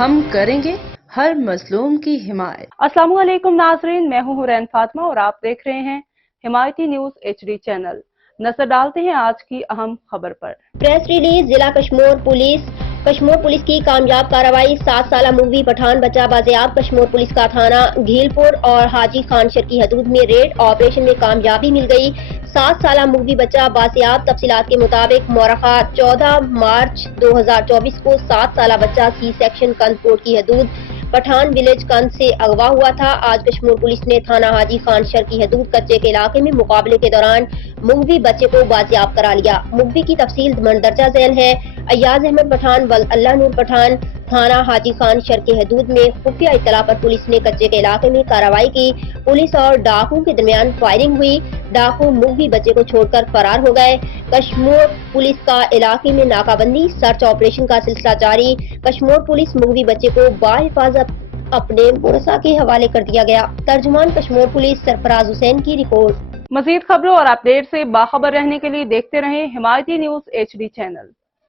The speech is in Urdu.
ہم کریں گے ہر مظلوم کی حمایت۔ السلام علیکم ناظرین، میں ہوں حورین فاطمہ اور آپ دیکھ رہے ہیں حمایتی نیوز HD چینل۔ نظر ڈالتے ہیں آج کی اہم خبر پر۔ Press release. ضلع کشمور پولیس کی کامیاب کارروائی۔ 7 سالہ مغوی پٹھان بچہ بازیاب۔ کشمور پولیس کا تھانہ گھیل پور اور حاجی خانشر کی حدود میں ریڈ آپریشن میں کامیابی مل گئی۔ 7 سالہ مغوی بچہ بازیاب۔ تفصیلات کے مطابق مورخہ 14 مارچ 2024 کو 7 سالہ بچہ سی سیکشن کند کوٹ کی حدود پٹھان ولیج کند سے اغوا ہوا تھا۔ آج کشمور پولیس نے تھانہ حاجی خانشر کی حدود کچے کے علاقے میں مقابلے کے دوران مغوی بچے کو بازیاب کرا لیا۔ مغوی کی تفصیل مندرجہ ذیل ہے۔ ایاز احمد پٹھان ولد اللہ نور پٹھان تھانہ حاجی خانشر کے حدود میں خفیہ اطلاع پر پولیس نے کچے کے علاقے میں کارروائی کی۔ پولیس اور ڈاکو کے درمیان فائرنگ ہوئی۔ ڈاکو مغوی بچے کو چھوڑ کر فرار ہو گئے۔ کشمور پولیس کا علاقے میں ناکہ بندی سرچ آپریشن کا سلسلہ جاری۔ کشمور پولیس مغوی بچے کو بحفاظت اپنے ورثاء کے حوالے کر دیا گیا۔ ترجمان کشمور پولیس سرفراز حسین کی رپورٹ۔ مزید خبروں اور اپڈیٹ سے باخبر رہنے کے لیے دیکھتے رہیں حمایتی نیوز HD چینل۔